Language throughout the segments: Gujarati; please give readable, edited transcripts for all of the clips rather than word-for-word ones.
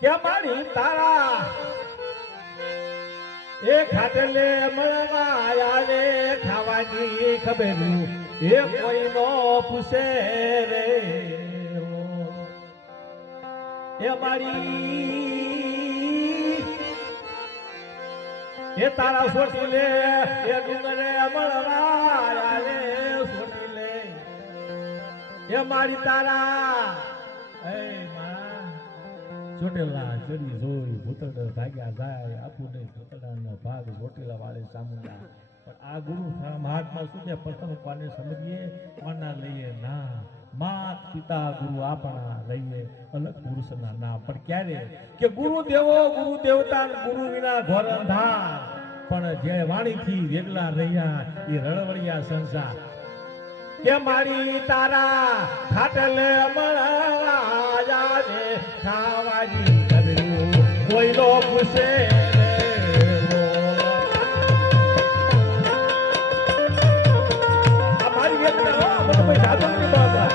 કે મારી તારા એ ખાટલે મળવા આવે ખાવાની ખબર એ કોઈ નો પૂછે રે એ મારી એ તારા સોટી લે એ ડુંગરે મળવા આવે સોટી લે એ મારી તારા એ ચોટેલા ચડી જોઈ ભૂતળ ભાગ્યા જાય આપું નહીં ભૂતળાનો ભાગ ચોટેલા વાળે સામુંડા પણ આ ગુરુ મહાત્મા શું છે પ્રથમ કોને સમજીએ કોના લઈએ ના માત પિતા ગુરુ આપણા લઈએ અલગ પુરુષના નામ પણ ક્યારે કે ગુરુ દેવો ગુરુ દેવતા ગુરુ વિના ઘોર અંધાર પણ જે વાણીથી વેગલા રહ્યા એ રળવળિયા સંસાર કે મારી તારા ખાટલે મળવા જાને ખાવાની ખબરું કોઈ નો પૂછે આ મારી એક મને કોઈ સાધન નહીં બાબા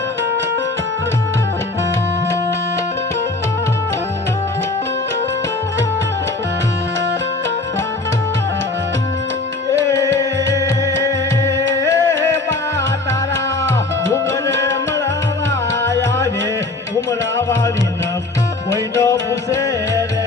કોઈ નો પૂછે રે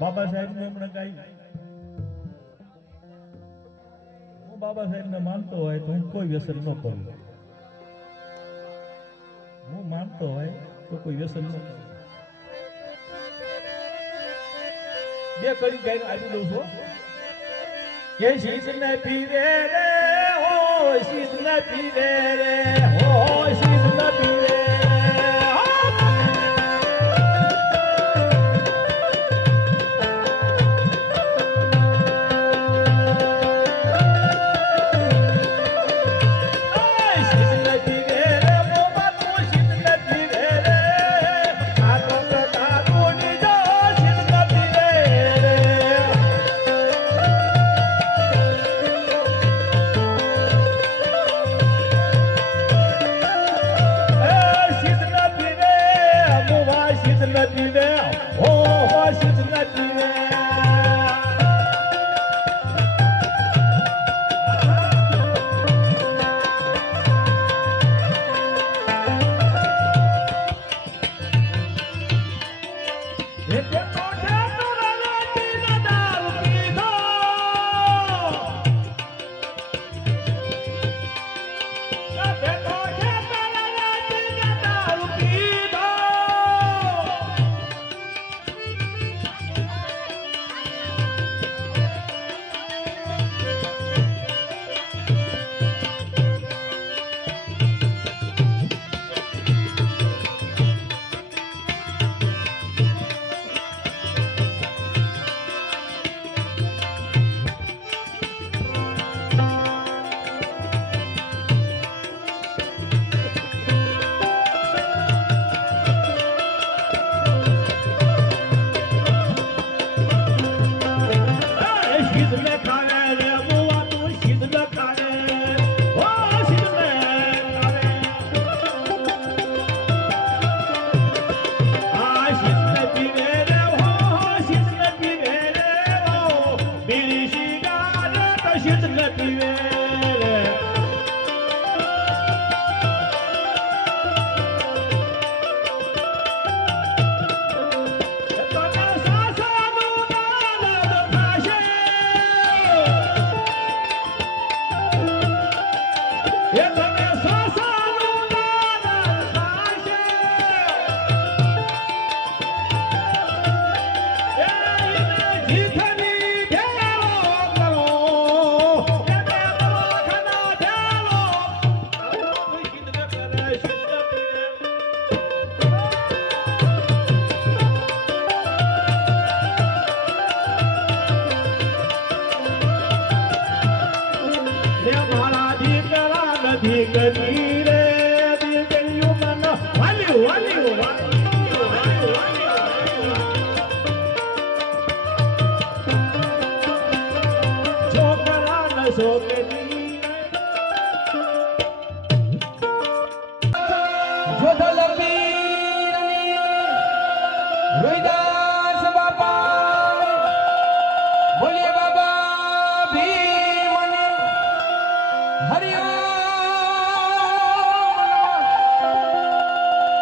બાબા સાહેબ ને હમણાં ગાઈ હું બાબા સાહેબ ને માનતો હોય તો હું કોઈ વ્યસન ન કરું હું માનતો હોય તો કોઈ વ્યસન ન કરું બે કડી ગાઈને આપી દઉં છું કે શીશ ને પીરે રે હો શીશ ને પીરે રે હો શીશ ને પીરે એ તને સાસાનું દાન થાશે એ જીતની ભેળો કરો એને દવાખાના ભેળો કિંદને કરે શિષ્ય મારા દીકરા નથી ગતી રે દીકરીયું મન વાલ્યું છોકરા ન છોકરી જોધલ પીરની રોહિદાસ બાપા બોલીએ બાબા ભીમને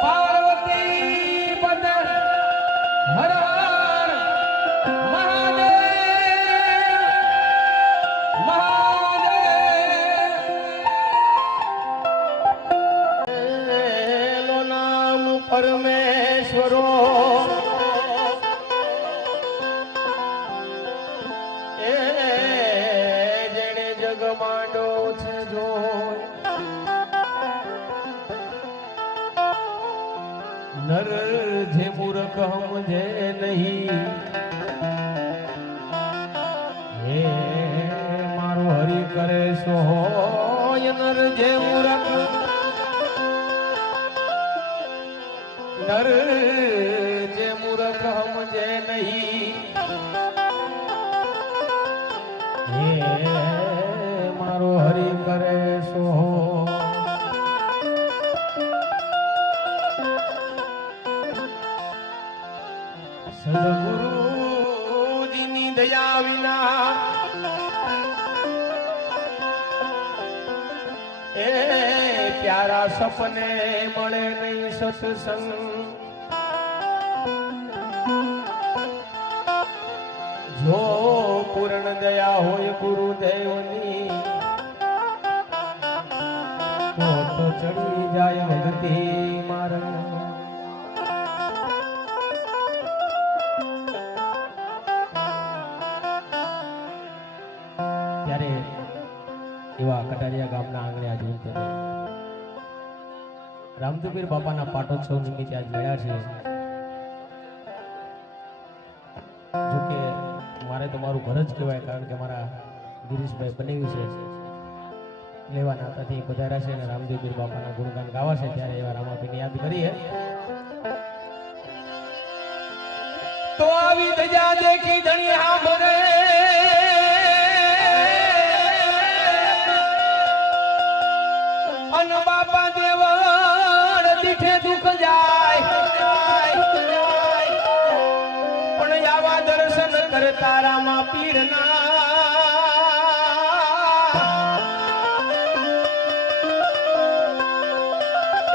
પાર્વતી પદ હર હર મહાદેવ મહાદેવ લો નામ પરમેશ્વરો એ જેણે જગમાંડો છે જો નર જે મૂર્ખ સમજે નહીં હે મારો હરિ કરે સોય નર જે મૂર્ખ નર જે મૂર્ખ સમજે નહીં હે મારો હરિ કરે સો સદગુરુજીની દયા વિના એ પ્યારા સપને મળે નહીં સત્સંગ જો પૂર્ણ દયા હોય ગુરુદેવની તો ચડી જાય ભક્તિ માર્ગ ત્યારે એવા કટારિયા ગામના આંગણે આજ રામદેવપીર બાપાના પાટોત્સવ નિમિત્તે આજ મળ્યા છે. જોકે મારે તો મારું ઘર જ કહેવાય, કારણ કે મારા ગિરીશભાઈ બનાવ્યું છે લેવા નાતાથી પધાર્યા છે અને રામદેવપીર બાપાના ગુણગાન ગાવા છે. ત્યારે એવા રામાપીરને યાદ કરીએ. તો આવી દજા દેખી ધણી હાંભરે અન બાપા દેવળ દીઠે દુખ જાય પણ આવા દર્શન કરતા રામા પીરના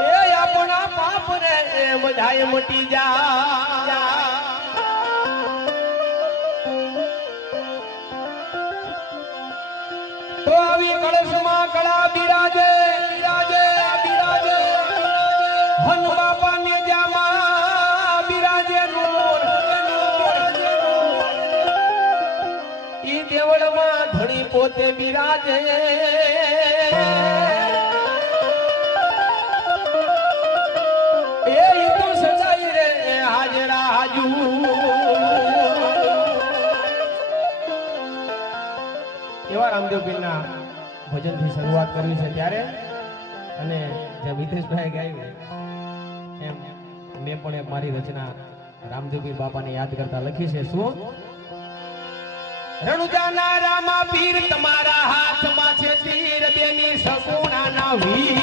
એ આપણા પાપ રે બધાય મટી જા. તો આવી કળશમાં કળા બિરાજે હન બાપા ને જામા બિરાજે નૂર ઈ દેવળમાં ધણી પોતે બિરાજે એ તો સદાય રે હાજરા હાજુ. એવા રામદેવપીરના ભજનથી શરૂઆત કરવી છે ત્યારે, અને જે મિતેશભાઈ ગાયું એમ મેં પણ એક મારી રચના રામદેવપીર બાપાને યાદ કરતા લખી છે. શું? રણુજાના રામા પીર તમારા હાથમાં છે તીર બેની સગુણાના વીર.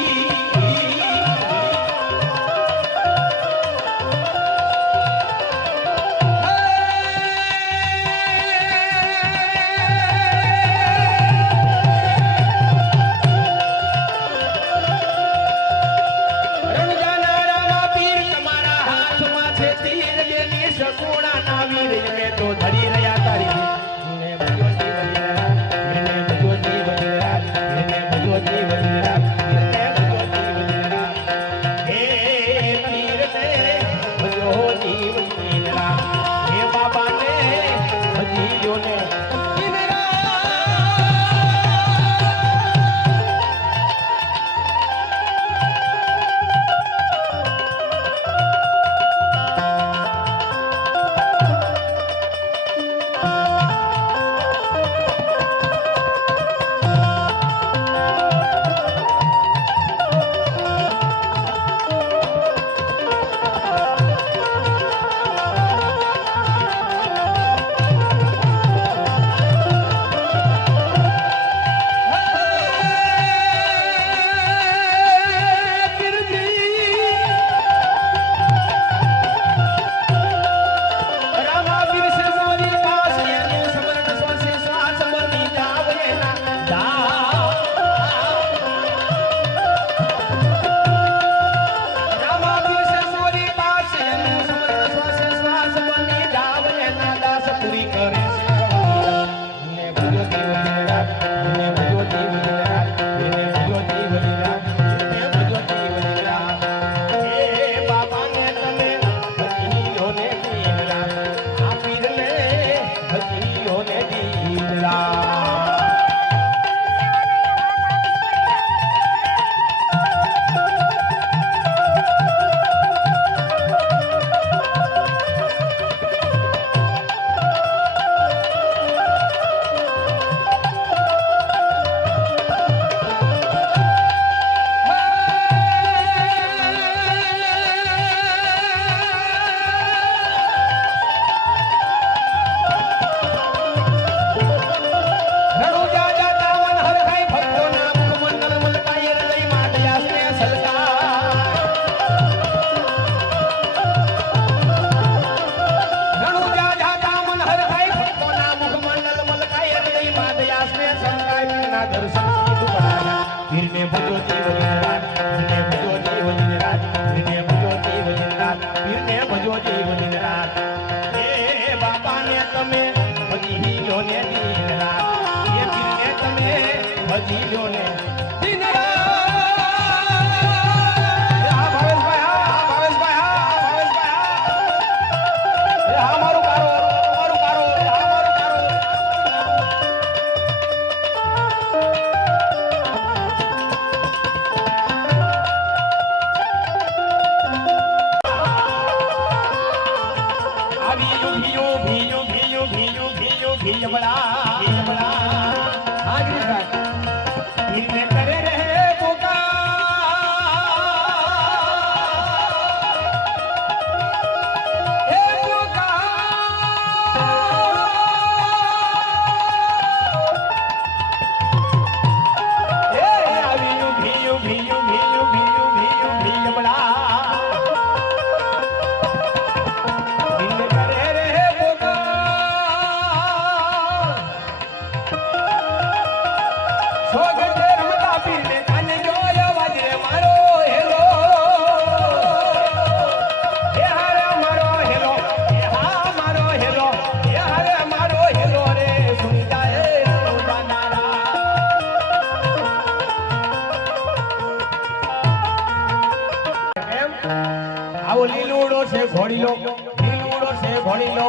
આવો લીલુડો છે ઘોડીલો લીલુડો છે ઘોડીલો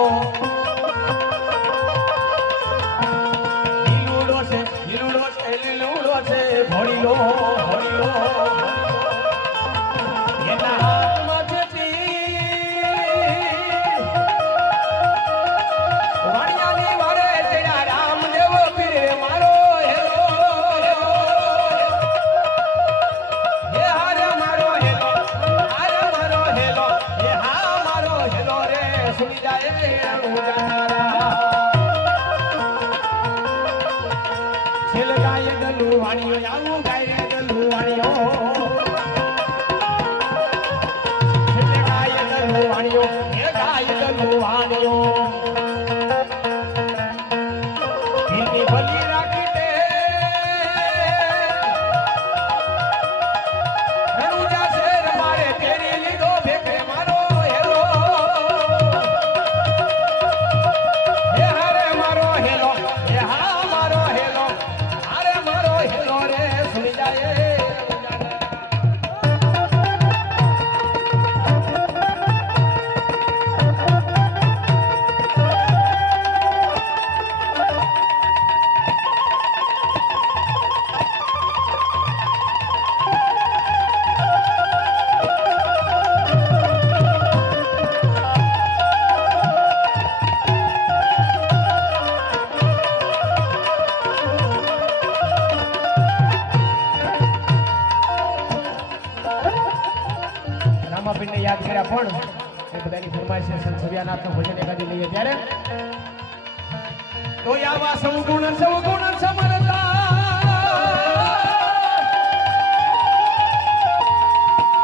લીલુડો છે લીલુડો છે લીલુડો છે ઘોડીલો ઘોડીલો એના હાથમાં છે વાણિયાની વારે તેરા રામદેવ પીરે મારો હેલો હે હારે મારો હેલો હારે મારો હેલો હે હા મારો હેલો રે સુની જાય છેલ ગાય ગલુ વાણિયો આવું ગાય ગલુ વાણિયો છેલ ગાય ગલુ વાણિયો હે ગાય ગલુ વાણિયો એની ભલી રાખી દે રણુજા શેર મારે તેરી લીધો ભેખે મારો હેલો હે હારે મારો હેલો હે હા મારો હેલો હારે મારો હેલો રે સુની જાય રામાપીરને યાદ કર્યા પણ એ બધાની ફરમાઈશ છે સંત સવ્યાનાથનું ભજન એકાદી લઈએ ત્યારે તો આવા સૌગુણ સમરતા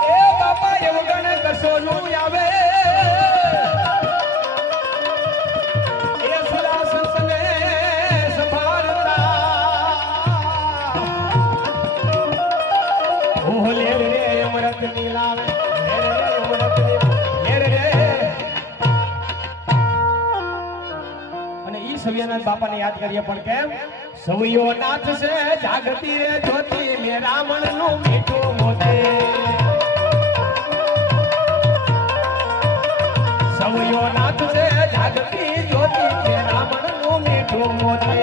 એ બાપા એવું ગણ કશો નું આવે એ સદા સંતને સંભાળતા ઓહ લે રે અમૃત નીલાવે અને ઈ સવ્યનાથ બાપાને યાદ કરીએ પણ કેમ સવયો નાથ છે જાગતી રે જ્યોતિ મે રામણ નું મીઠું મોતે સવયો નાથ છે જાગતી જ્યોતિ મે રામણ નું મીઠું મોતે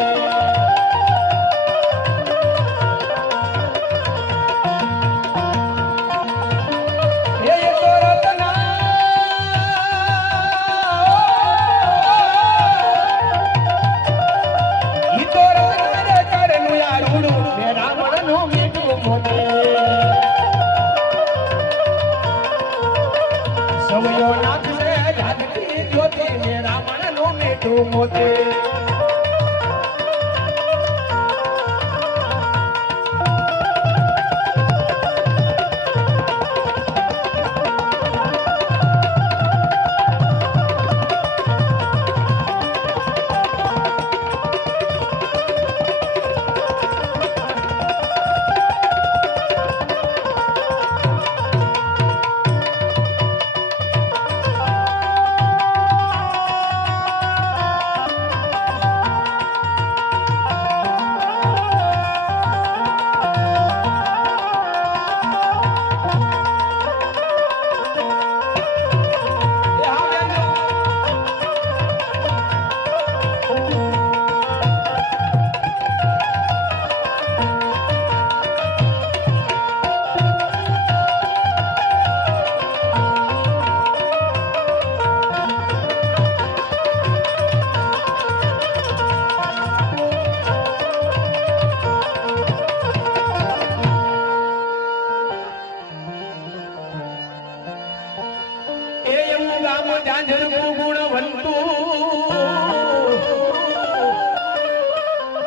સવયો નાથ છે જાગતી જ્યોતિ મે રામણ નું મીઠું મોતે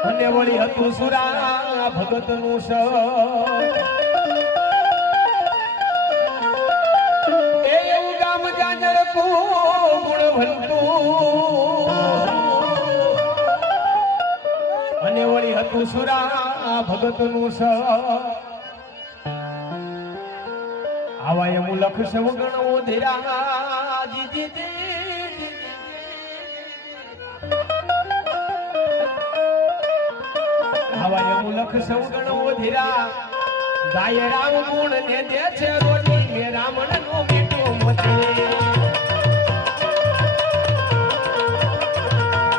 અને વળી હતું સુરા ભગત નું સ એ એવું ગામ જાજર ગુણ ભલતું અને વળી હતું સુરા ભગત નું સ આવા એમ લખ સવ ગણો ધીરા જી આવા એમ લખ સવ ગણો ધીરા ગાય રામ ગુણ ને દે છે રોજી મે રામણ નો મીઠો મોતે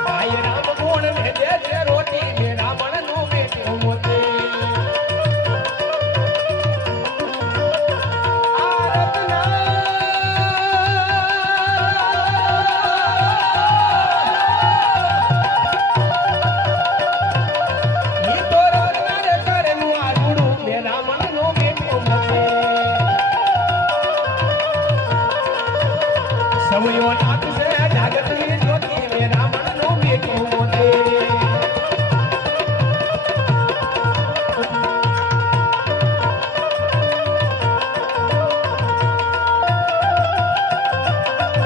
આય રામ ગુણ ને દે રોટી ને રાવણ નો બેટો મોતે સવયો નાથ છે જાગતની જ્યોતિ મે રાવણ નો બેટો મોતે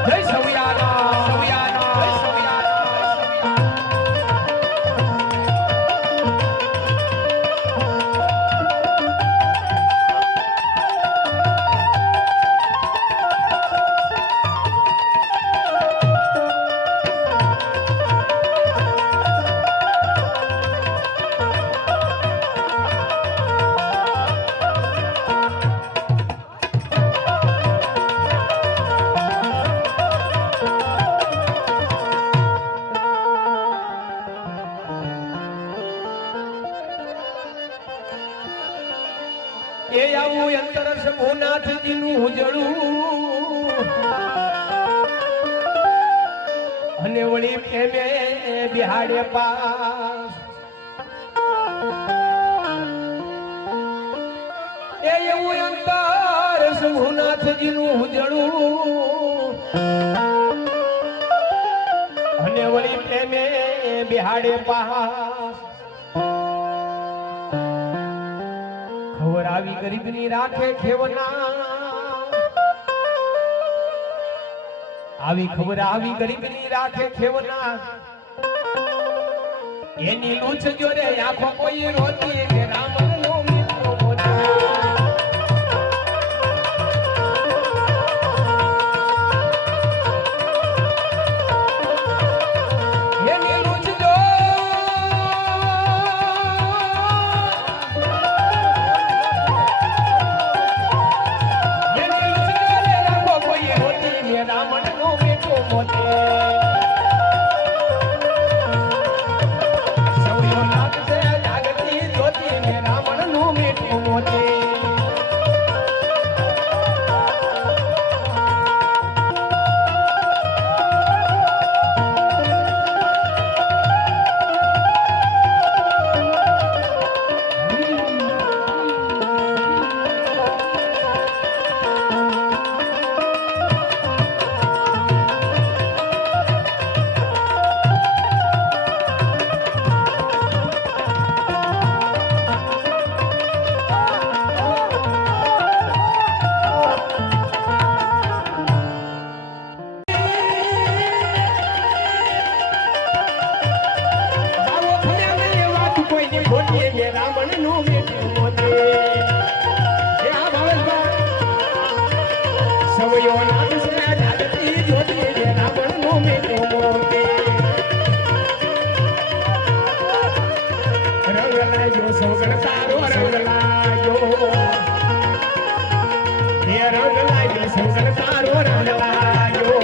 જય સવયાના સવયાના જય સવયાના એ આવું અંતર શંભુનાથજીનું ઉજળું અને વળી પ્રેમે બિહાડે પાસ એ એવું અંતર શંભુનાથજીનું ઉજળું અને વળી પ્રેમે બિહાડે પાસ ખબર આવી ગરીબની રાખે ખેવના આવી ખબર આવી ગરીબની રાખે ખેવના એની લૂછ જોરે આંખો કોઈ રોતી કે રામ નો મિત્રો મોટા એની લૂછ જો રાવણ નો બેટો મોતે સવયો નાથ છે જાગતી જ્યોતિ મે રાવણ નો બેટો મોતે રાવણ નો બેટો મોતે સવયો નાથ છે જાગતી જ્યોતિ રાવણ નો બેટો મોતે રંગ લાગ્યો સૌગણ તારો રંગ લાગ્યો એ રંગ લાગ્યો સૌગણ તારો રંગ લાગ્યો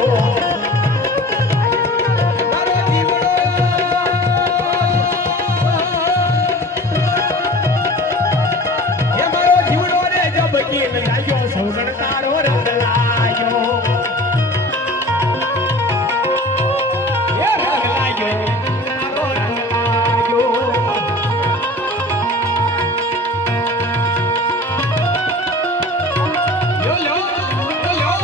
સૌગણ તારો રંગ લાગ્યો એ રંગ લાગ્યો તારો રંગ લાગ્યો યો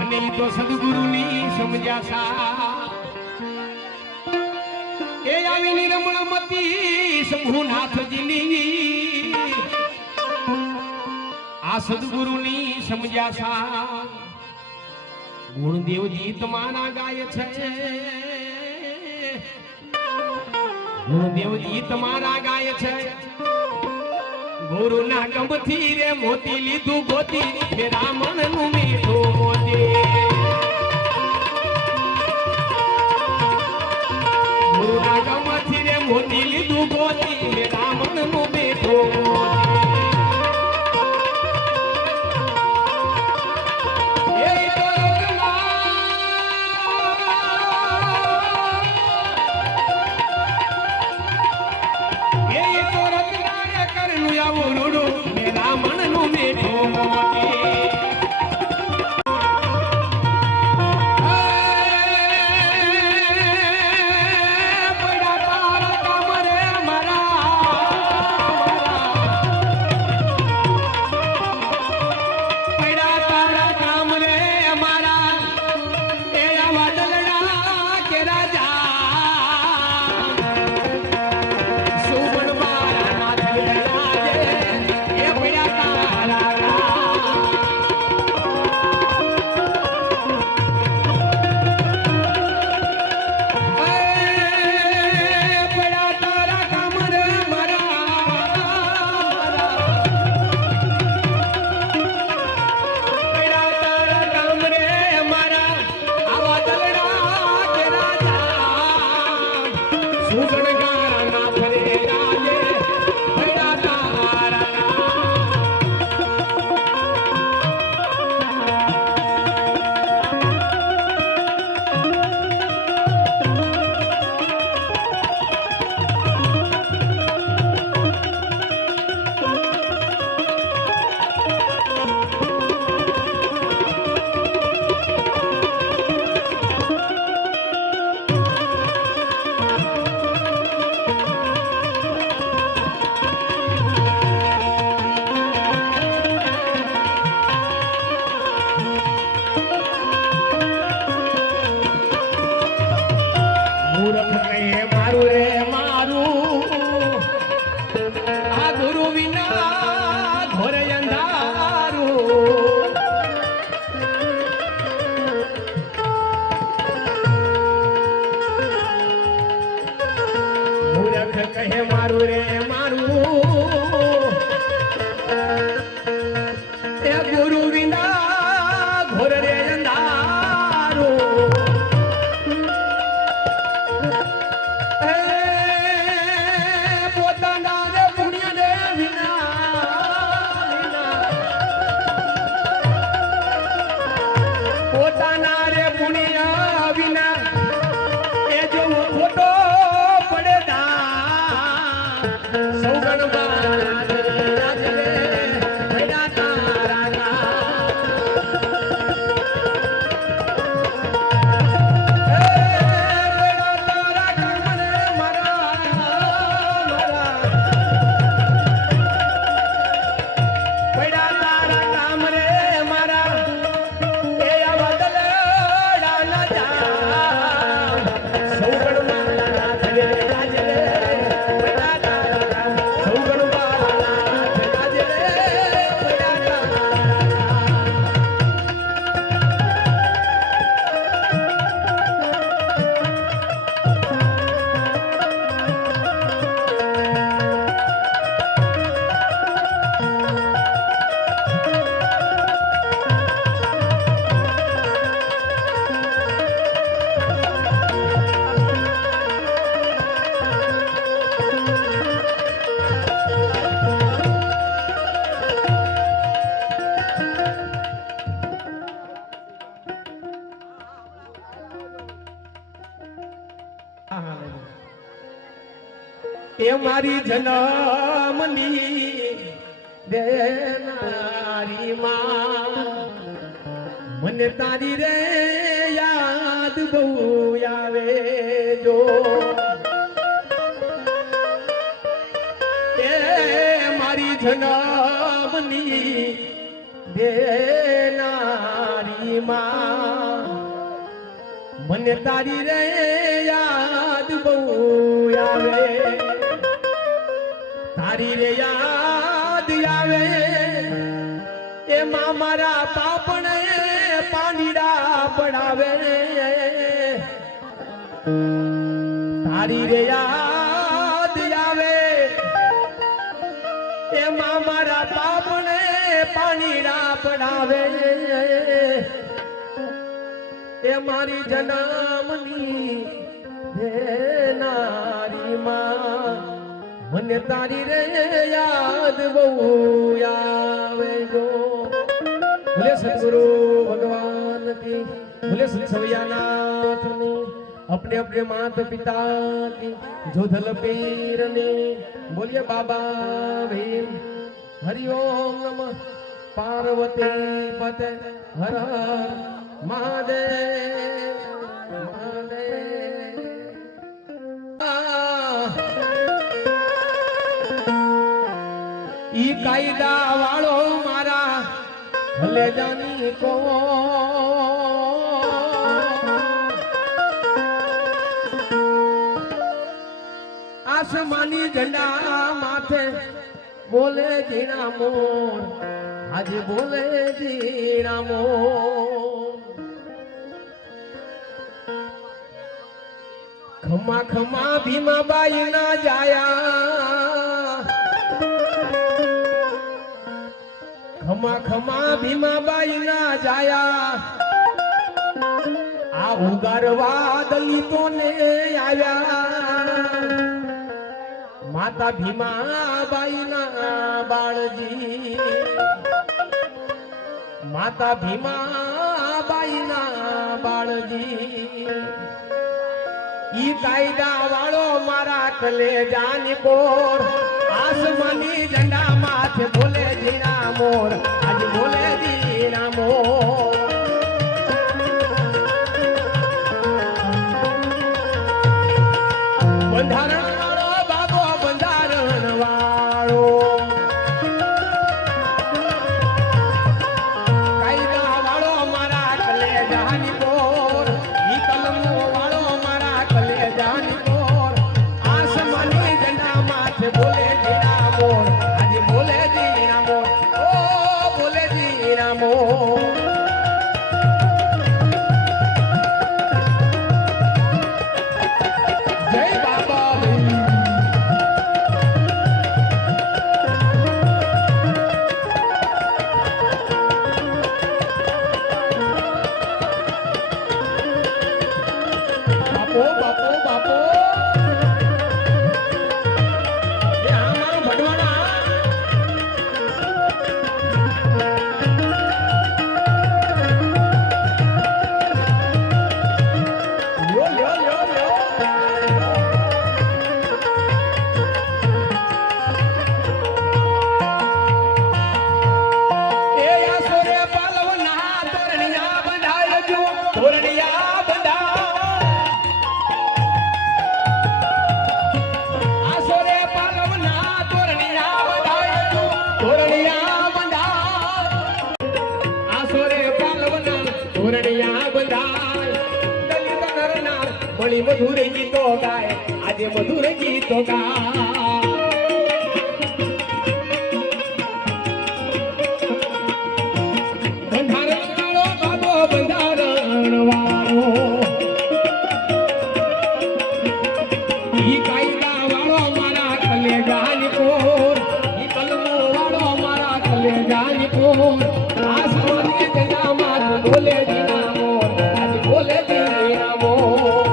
અને ઈ તો સદગુરુની સમજ્યા સા એ આવીની રમણમતી શંભુનાથજીની આ સદગુરુની સમજ્યા સા ગુણદેવજી તમારા ગાય છે ગુણદેવજી તમારા ગાય છે ગુરુના ગમથી રે મોતી લીધું ગોતી હે રામણ નું મીઠું મોતી ગુરુના ગમથી રે મોતી લીધું ગોતી હે રામણ નું મીઠું કહે મારું રે મારું એ ગુરુ વિના ઘોર રે અંધારું પોતાના રે પુણ્ય રે વિના પોતાના રે પુણ્ય વિના એ જો ખોટો એ મારી જન્મની દેનારી માં મને તારી રે યાદ બહુ આવે જો એ મારી જન્મની દેનારી માં મને તારી રે યાદ બહુ આવે, તારી રે યાદ આવે એમાં મારા પાપણે પાણીડા પડાવે, તારી રે યાદ આવે એમાં મારા પાપણે પાણીડા પડાવે, એ મારી જન્મની હે નારી માં મને તારી રે યાદ બહુ આવે જો। ભલે સદગુરુ ભગવાન की, भले श्री सवैयानाथ ने अपने अपने माता पिता की जोधल पीर ने बोलिए बाबा भीम हरिओम नमः पार्वती पते हर हर महादेव महादेव। ई कायदा वालो मारा भले जानी को आसमानी झंडा माथे बोले जीना मोर, आज बोले जीना मोर। खमा खमा भीमा बाई ना जाया, खमा खमा भीमा बाई ना जाया, आ उगारवा दलितों ने आया। माता भीमा बाई ना बाळजी, माता भीमा बाई ना बाळजी। ई कायदा वाळो मारा कलेजानी कोर, आसमानी झंडा माथे बोले जीना मोर, आज बोले जीना मोर। बंधारण मधुर गीतो गाय, आज मधुर गीतो गाय। बंधारण वालो बाबो बंधारण वालो, ई कायदा वालो मारा कलेजानी कोर, ई कलमो वालो मारा कलेजानी कोर। आसमानी झंडा माथे बोले जीना मोर, आज बोले जीना मोर।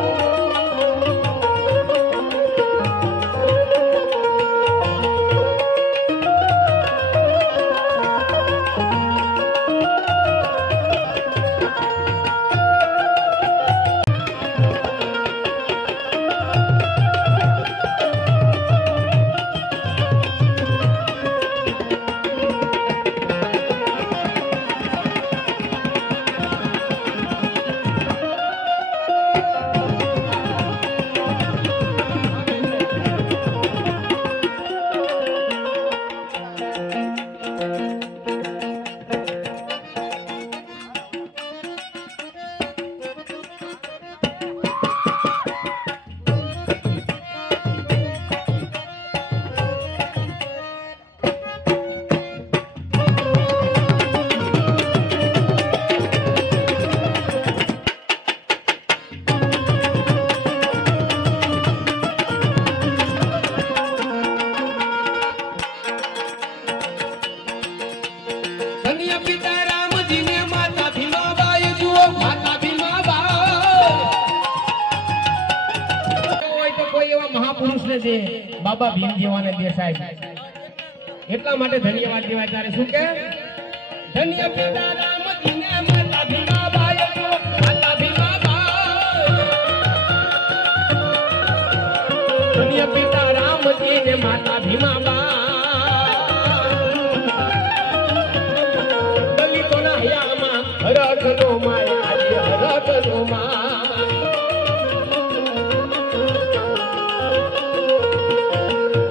છે જે બાબા ભીમ જેવાને દે સાહેબ. એટલા માટે ધન્યવાદ દેવાય. ત્યારે શું કે ધન્ય પિતા રામજીને માતા ભીમાબાઈ તો માતા ભીમાબાઈ. ધન્ય પિતા રામજીને માતા ભીમાબાઈ. દલિતોના હયામાં હરખનો માય આજે હરખનો માય.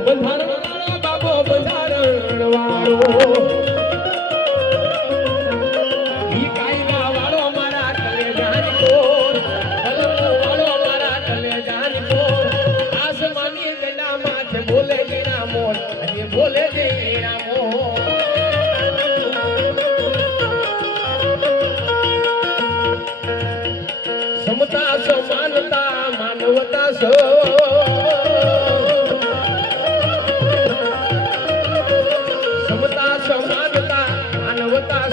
બંધારણ બાબો બંધારણ વાળો ઈ કાયદા વાળો મારા કલેજાની કોર. કલમ વાળો મારા કલેજાની કોર. આસમાની ગંડા માથે બોલે જીરા મોર અને બોલે જીરા મોર. સમતા સમાનતા માનવતા સમતા સમાનતા માનવતા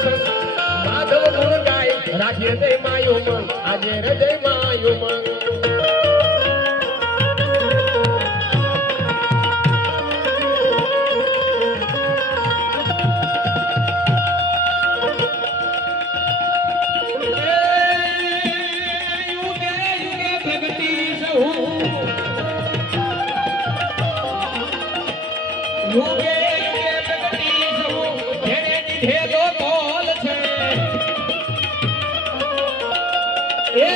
માધવ ગુણ ગાય રાખે હૃદય માયો મન આજે હૃદય માયો મન. યુગે યુગે પ્રગતિ સહુ યુગે યુગે પ્રગતિ સહુ જેને દીધેલો તોલ છે એ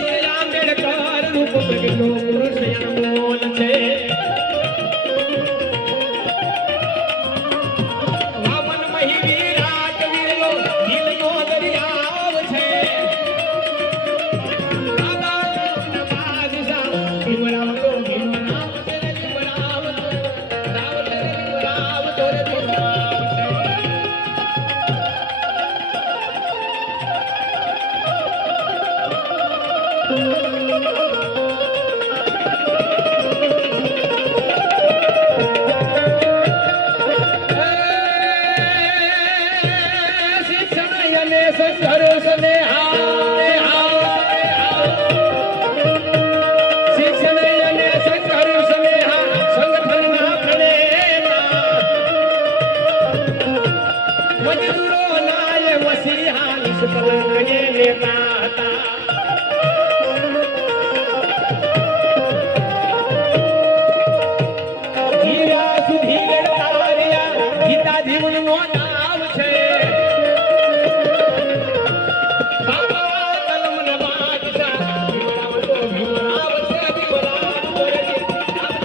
શ્રી આંબેડકર રૂપ પ્રગટો પુરુષ અનમોલ છે. વામન મહી વિરાટ વીરલો દિલનો દરિયાવ છે. દાદા બાદશાહ ભીમરાવ તો ભીમરાવ છે રે ભીમરાવ તો રાવ છે રે ભીમરાવ તો રે ભીમરાવ છે. શિક્ષણ અને સંસ્કાર શિક્ષણ અને સંસ્કાર સંગઠનના પ્રેરણા મજદૂરો નાય મસીહા નિષ્કલંક એ નેતા હતા. હીરા સુધીર તાર્યા ગીતા જીવનનો નામ છે. બાબા કલમના બાદશાહ ભીમરાવ તો ભીમરાવ છે ભીમરાવ તો રે ભીમરાવ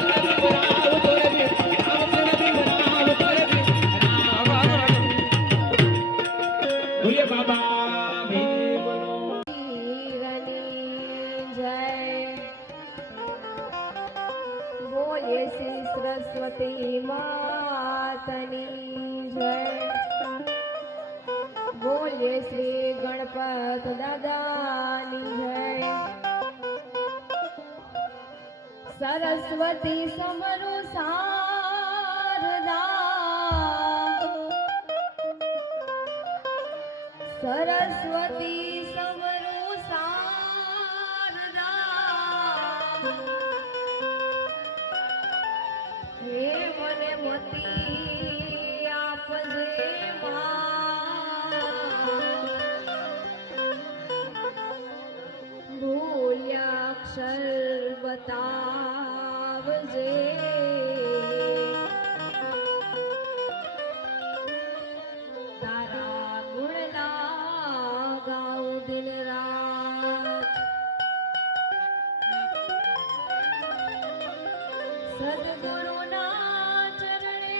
તો રે ભીમરાવ તો રે ભીમરાવ. બોલીએ બાબા ભીમનો. જય બોલીએ શ્રી સરસ્વતી માતની જય. બોલીએ શ્રી ગણપત દાદાની જય. સરસ્વતી સમરુ શારદા સરસ્વતી સમરુ શારદા. હે મને મતી આપજે માં. ભૂલ્યા અક્ષર બતાવજે. તારા ગુણના ગાઉં દિન રાત. સદગુરુના ચરણે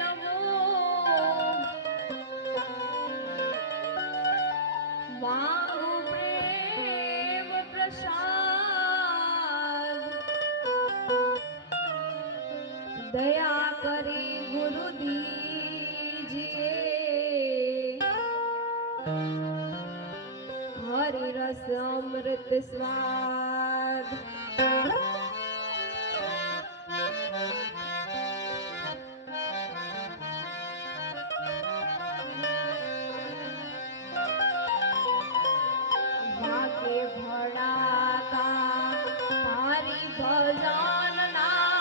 નમો. માંગુ પ્રેમ પ્રસાદ. દયા કરી ગુરુ દીજીએ. હરિ રસ અમૃત સ્વાદ. વાકે ભળાતા તારી ભજન ના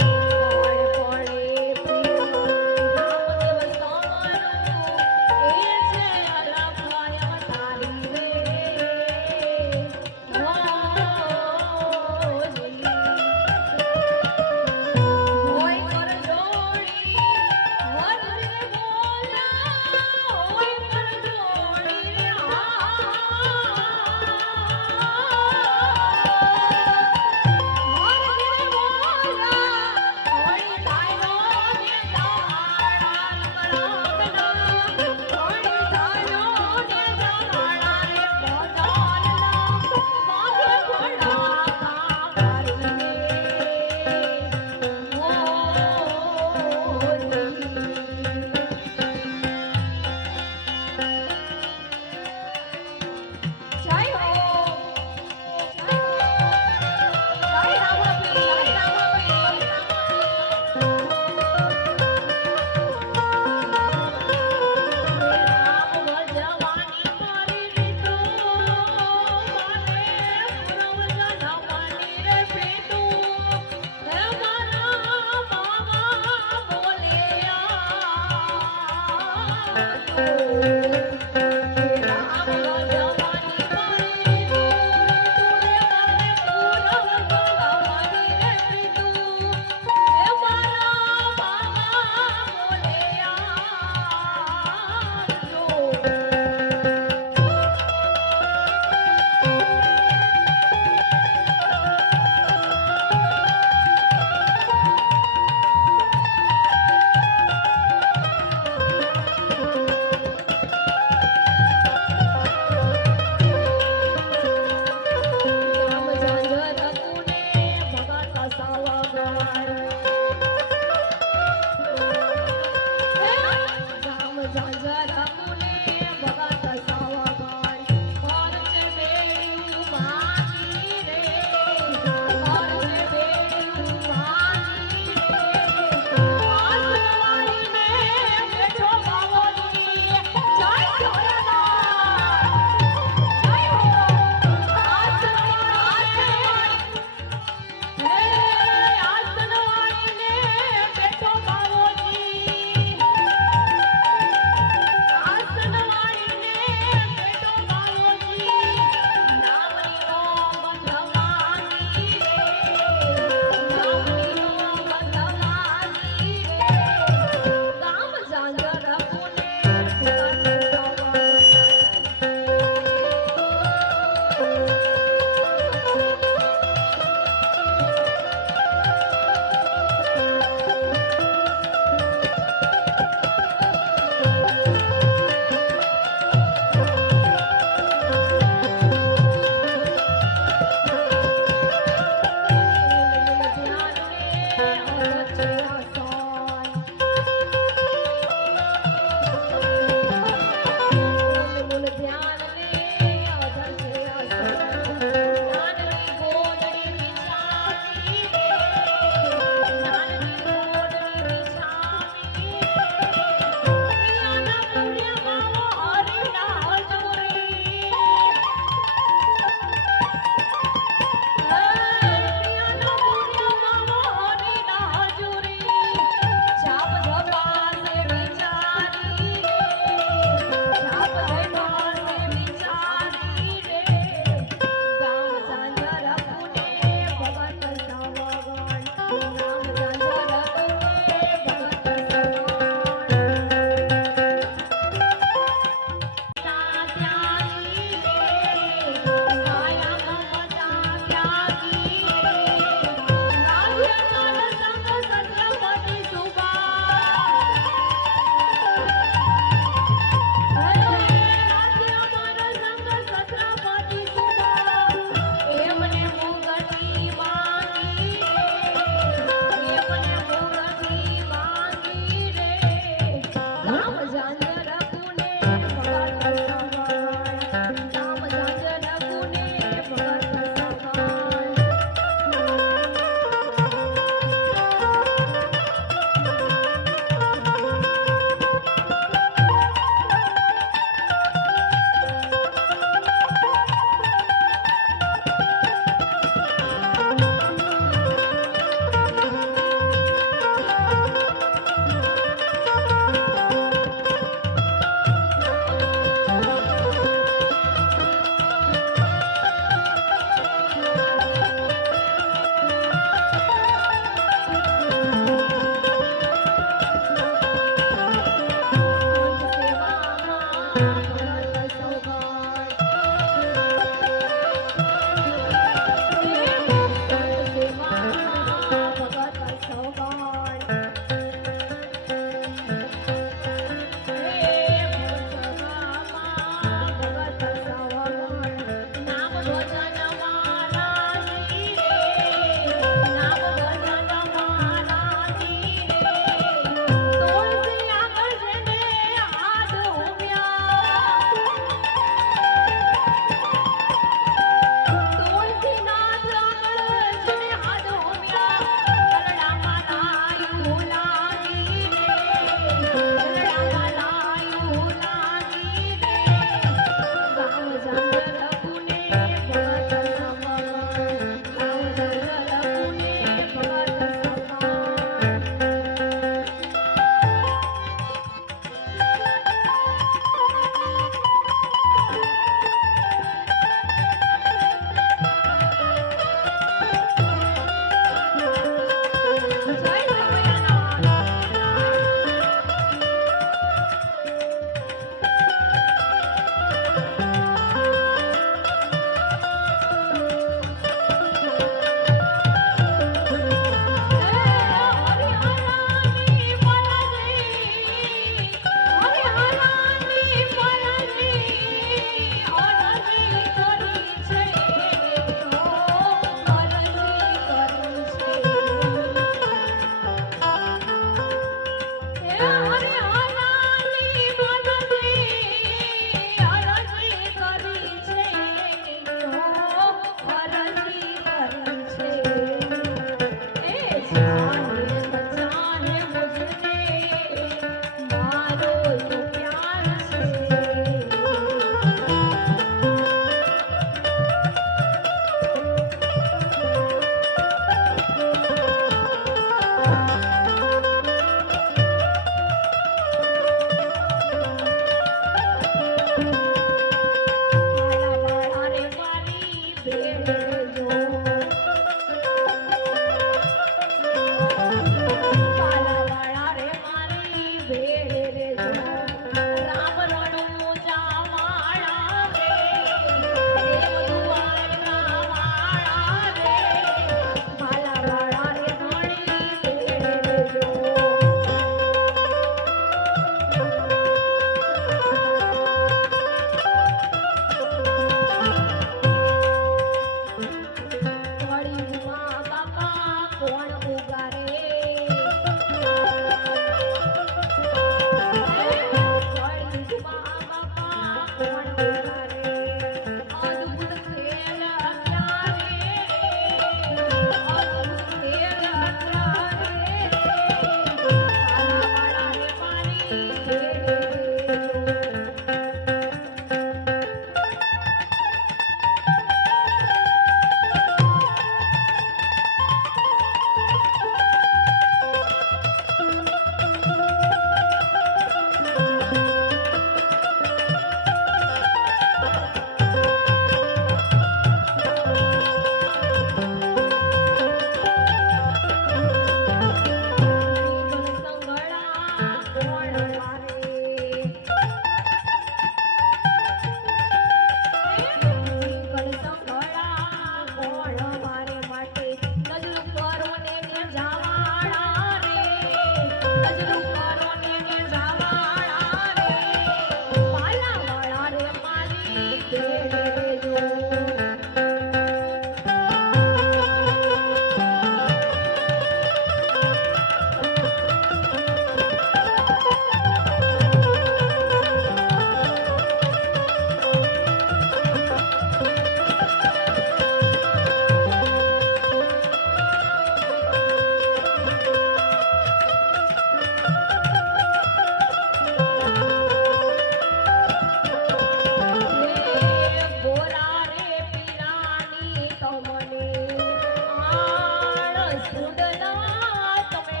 સુડલા તમે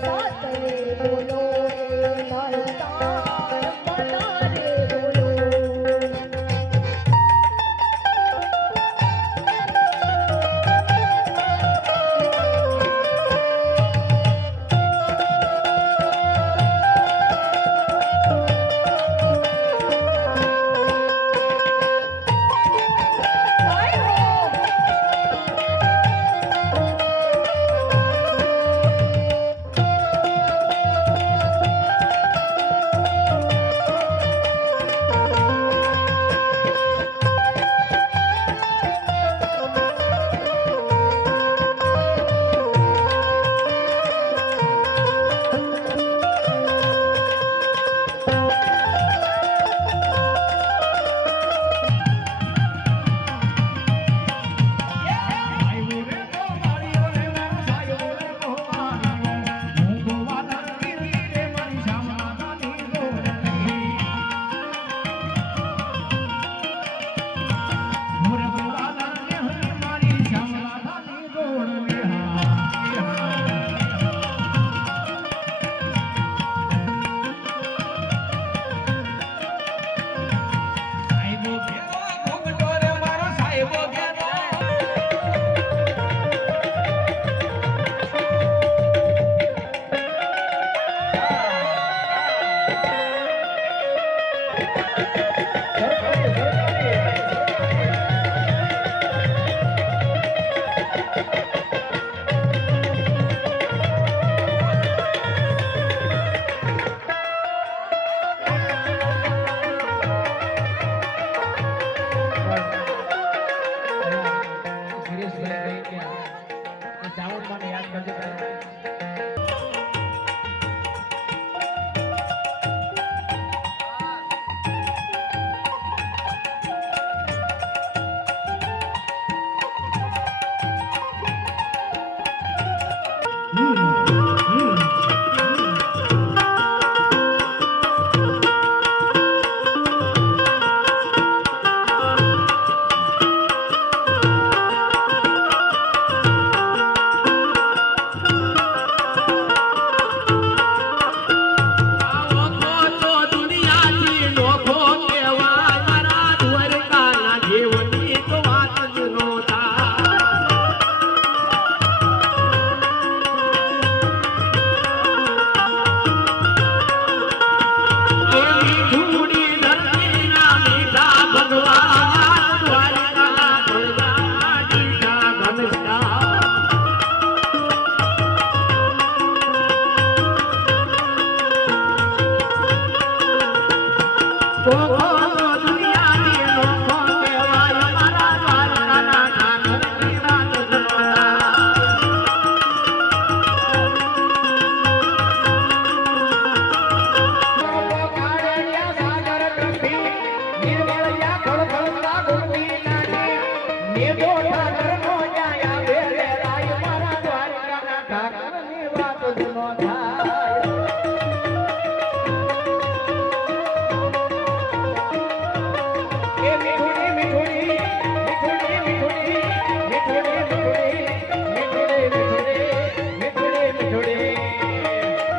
સાતને બોલો રે નાઈ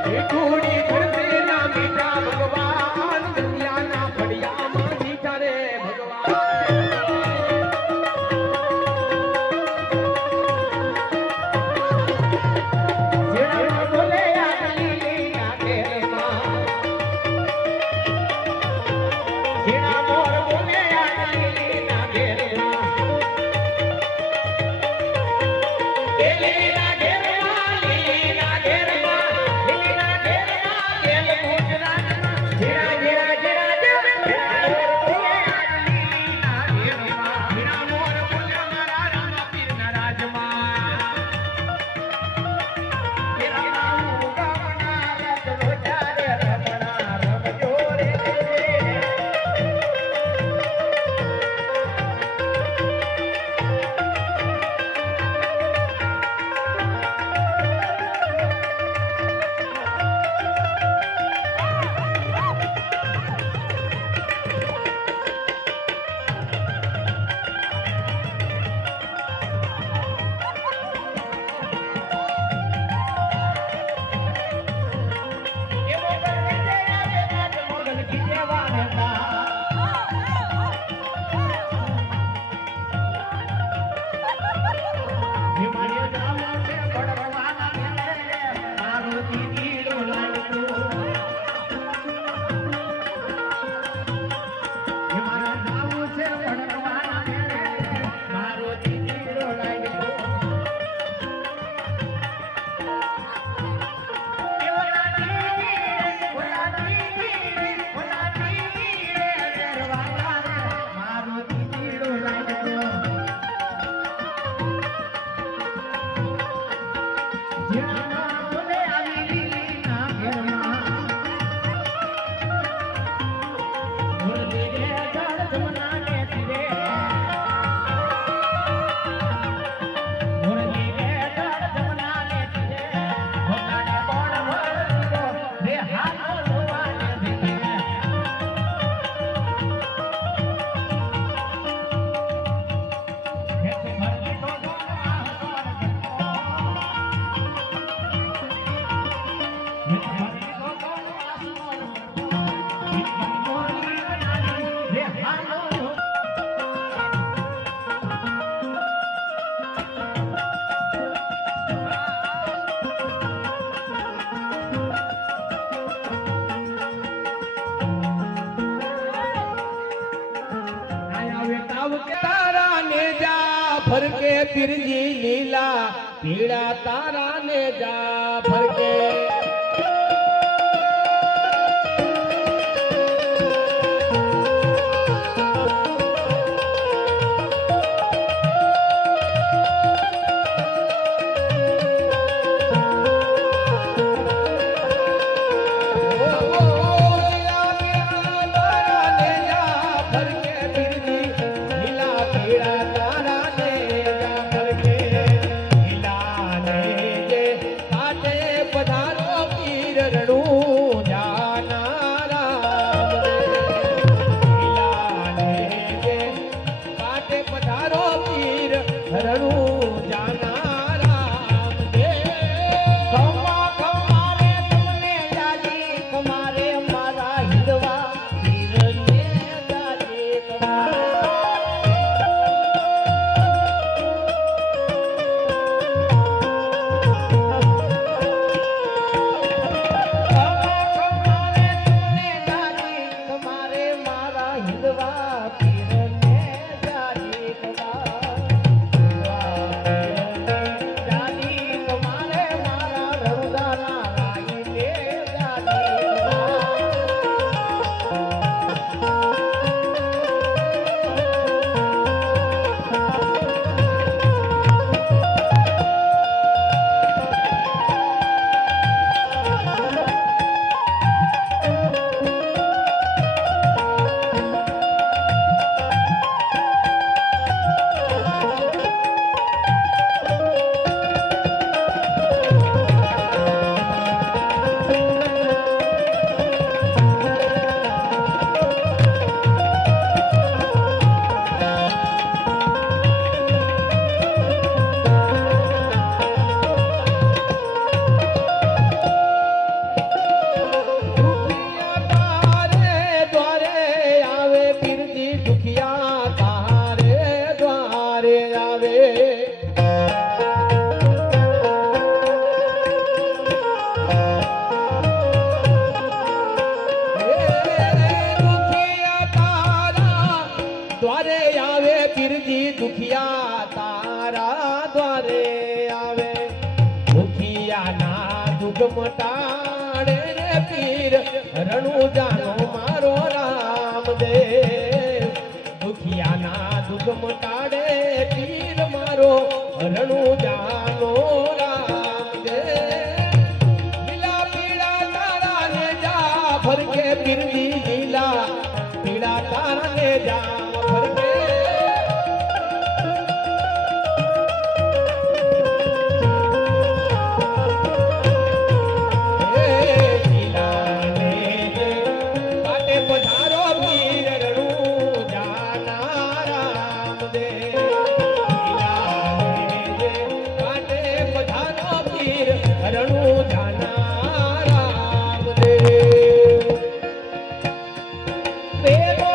મીઠુડી ધરતીના મીઠા ભગવાન દુનિયાના ફળિયામાં તારા ને જા ફરકે પીરજી લીલા પીળા તારા ને જા ફરકે દુખિયા તારા દ્વારે આવે દુખિયાના દુઃખ મટાડે રે પીર રણુજાનો મારો રામદેવ દુખિયાના દુઃખ મટાડે પીર મારો રણુજાનો રામદેવ લીલા પીળા તારા ને જા ફરકે પીરની લીલા પીળા તારા ને જા ફરકે Pero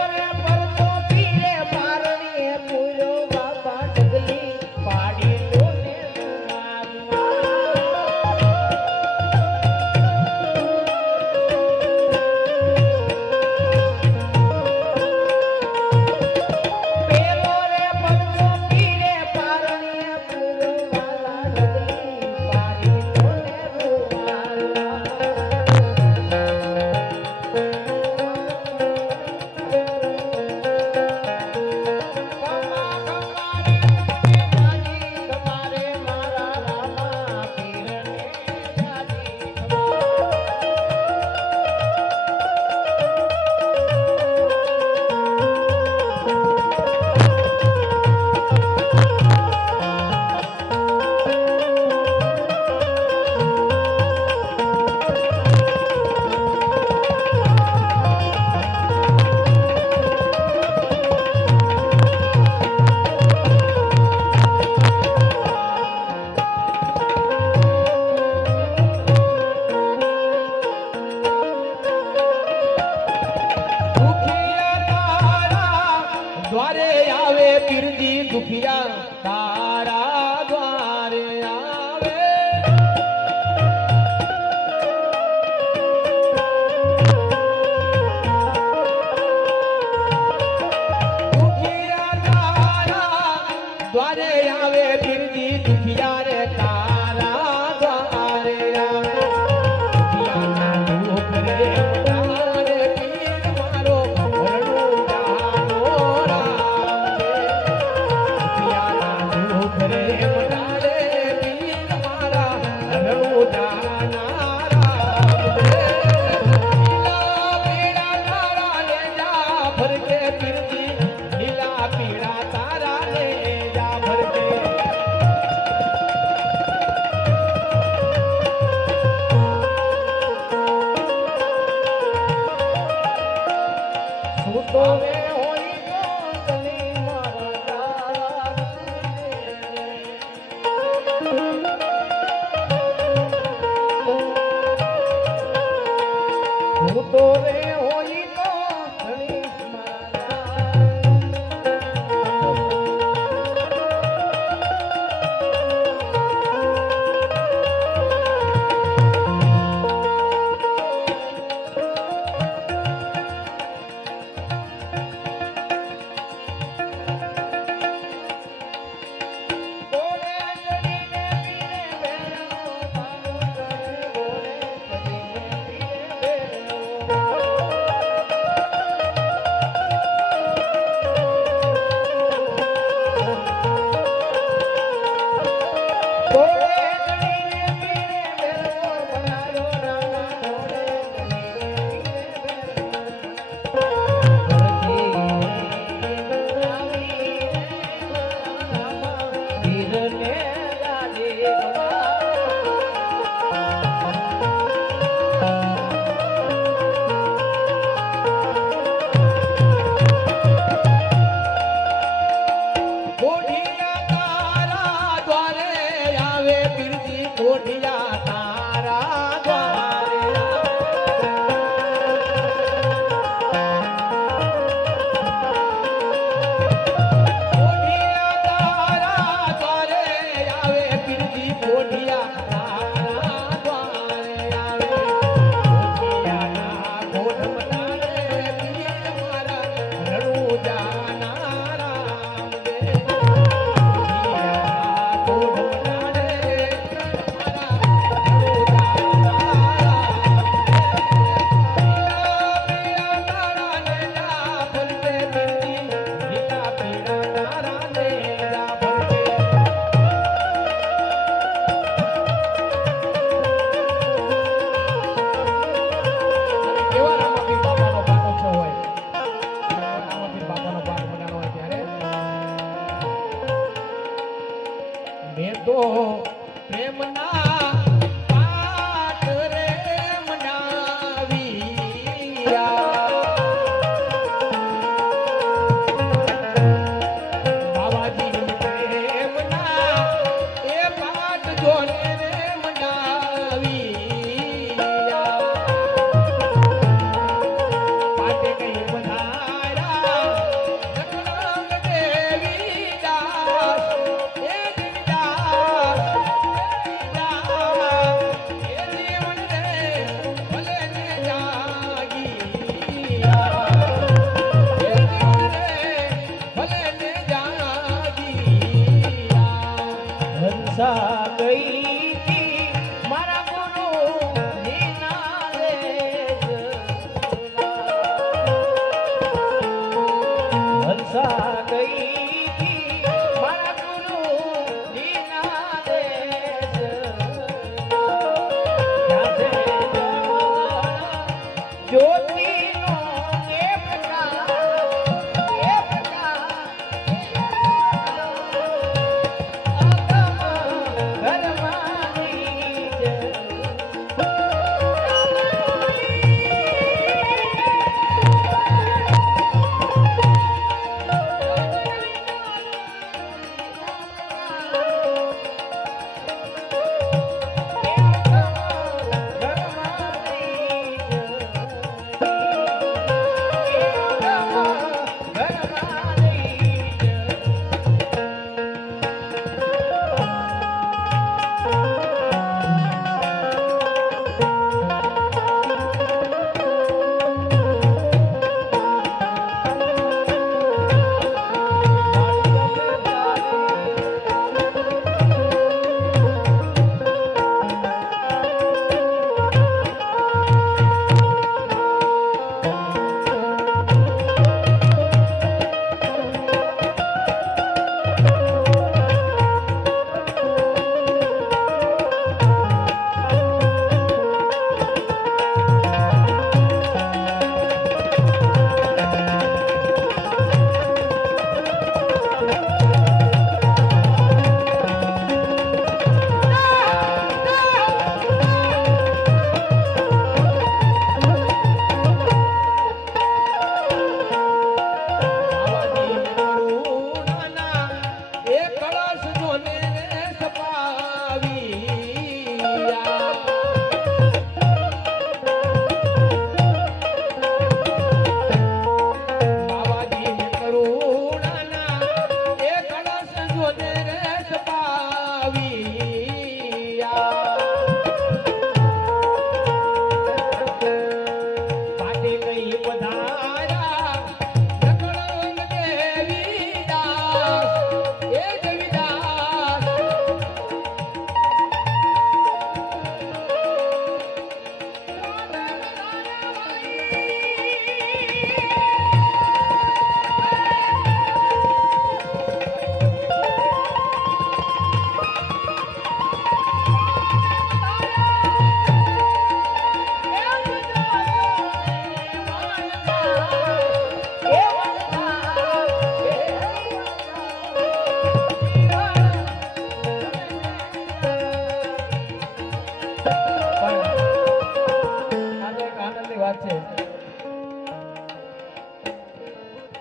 દુખિયા તારા દ્વારે આવે દુખિયા તારા દ્વારે આવે પીરજી દુખિયા રે તારા દ્વારે આવે દુખિયાના દુઃખ રે તારે પીર મારો હરણું જાનો રામ રે દુખિયાના દુઃખ રે તારે પીર મારા હરણું જાના રામ રે લીલા પીળા તારા લે જા ભરકે પીરજી લીલા પીળા તારા લે જા ભરકે સૂતો રે હોઈ ગોંદલી મારા સૂતો રે હોઈ ગોંદલી મારા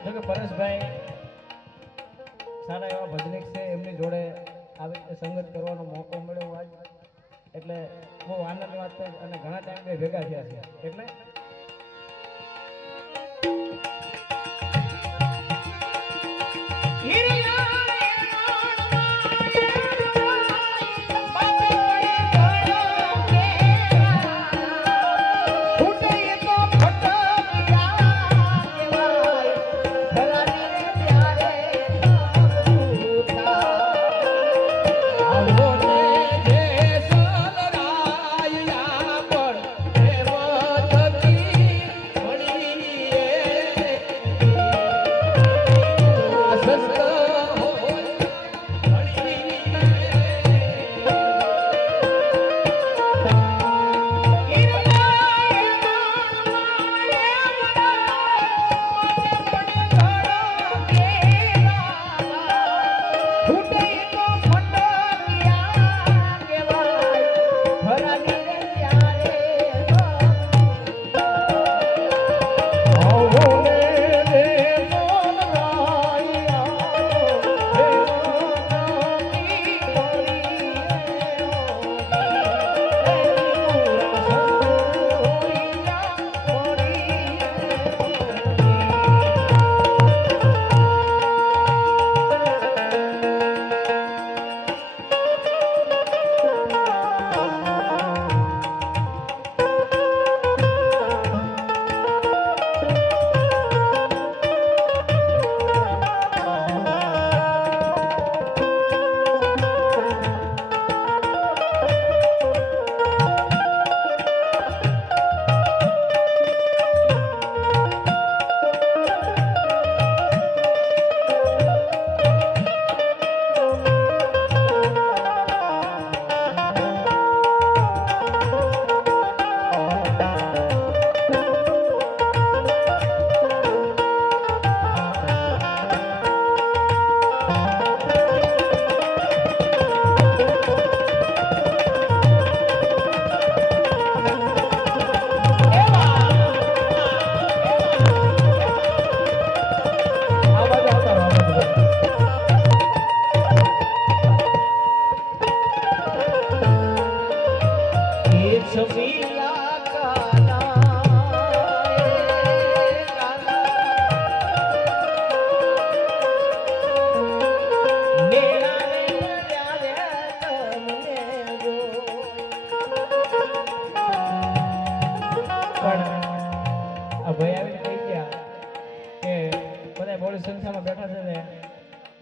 જો કે પરેશભાઈ સારા એવા ભજનિક છે, એમની જોડે આવી રીતે સંગત કરવાનો મોકો મળ્યો આજ, એટલે બહુ આનંદની વાત છે અને ઘણા ટાઈમ ભેગા થયા છે એટલે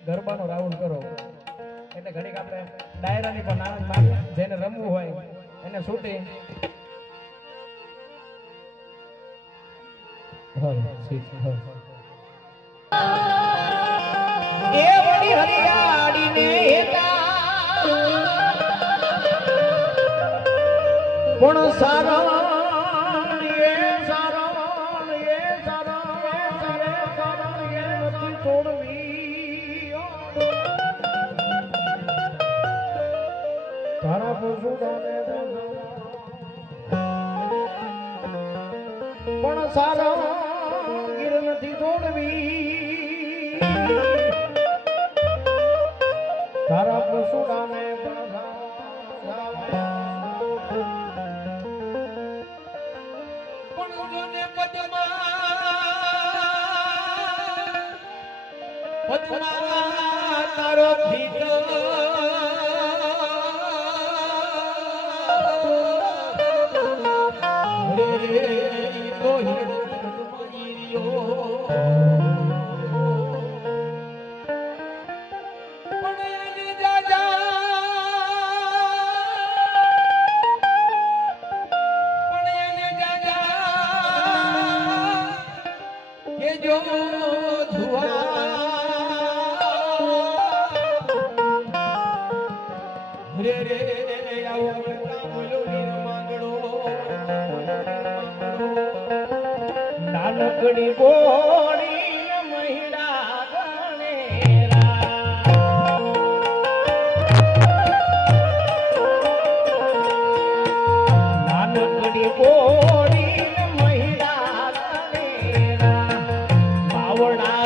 ગરબાનો રાઉન્ડ કરો એટલે ઘડીક આપણે ડાયરાની પણ આનંદ માણીએ, જેને રમવું હોય એને છૂટી એ વળી હરિયાળીને પણ સારો પણ સારા ગીર નથી તોડવી, તારા પશુડાને તારો ભીતો નાનકડી બોડી મહિલા ગણેરા, નાનકડી બોડી મહિલા ગણેરા, બાવડા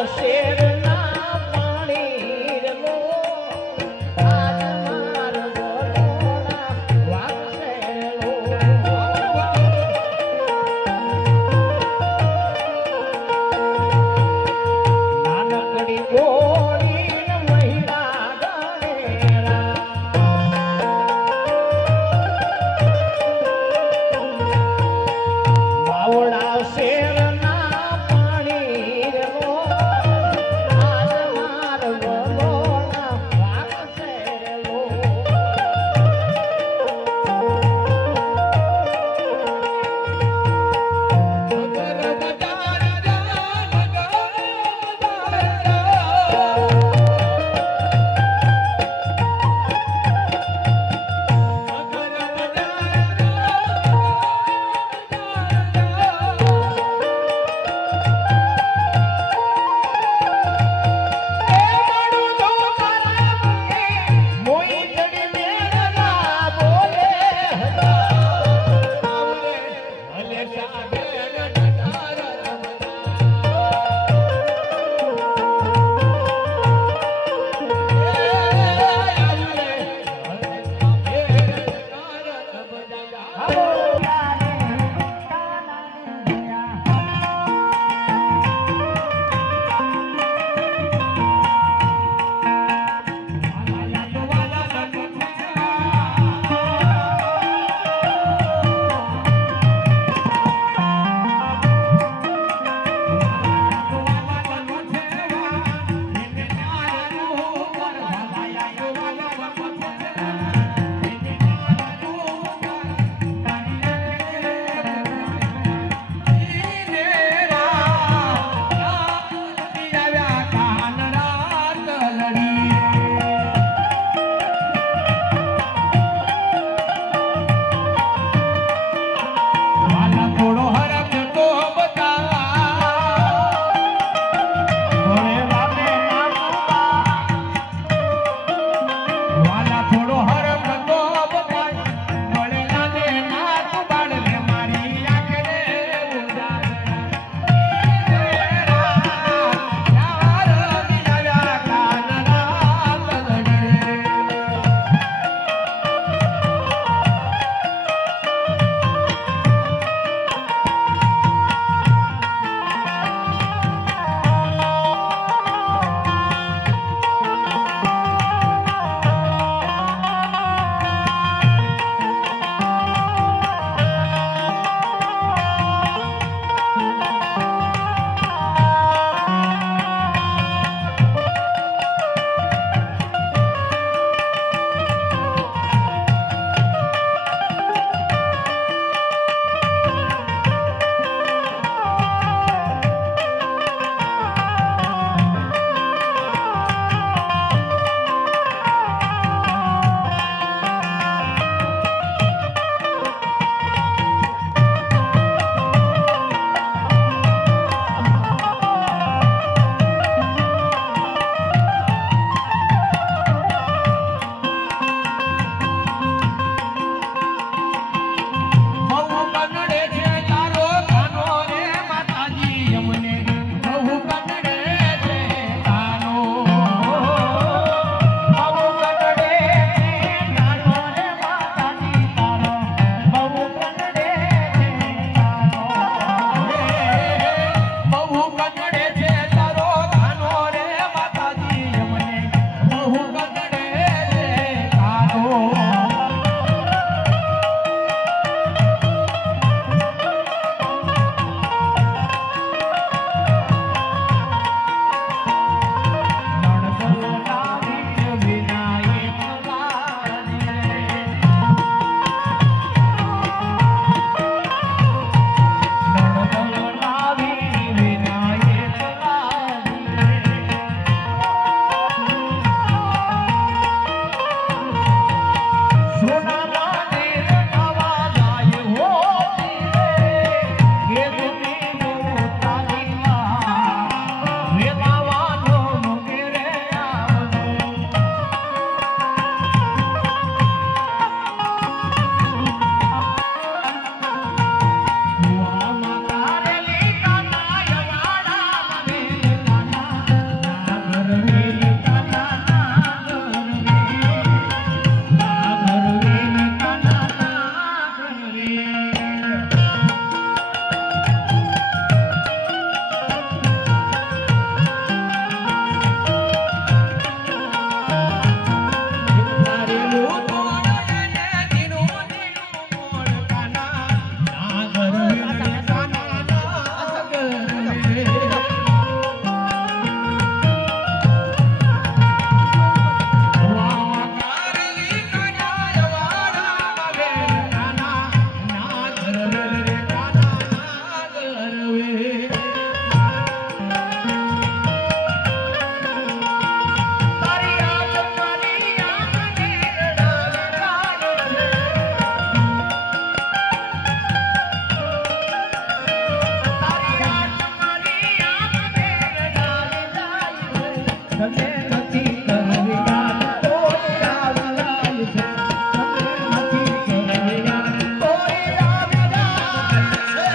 તમને નથી કરવી યાદ કોઈ રાવલાલ છે તમને નથી કરવી યાદ કોઈ રાવલાલ છે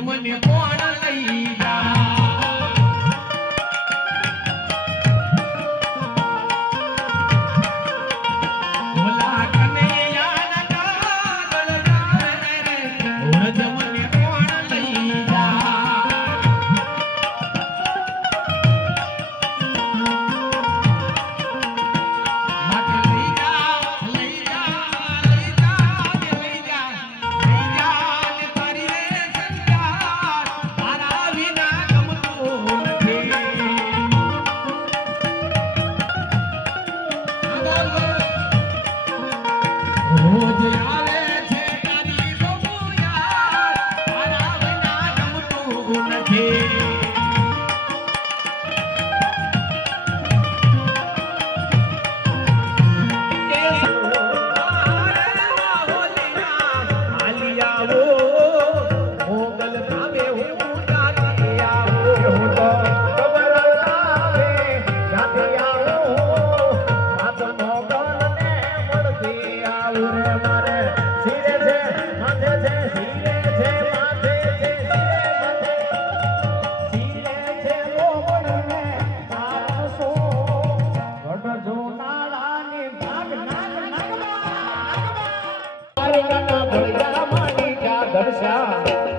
મને કોણ લઈ જા ઓલા કનૈયાના કાગળ જાય રે ઉરજ મને કોણ લઈ જા માટે લઈ જા લઈ જા લઈ જા લઈ જા લઈ જા ને તારી રે સંસાર તારા વિના ગમતું નથી રોજ આવે છે તારી બહુ યાર તારા વિના ગમતું નથી દર્શા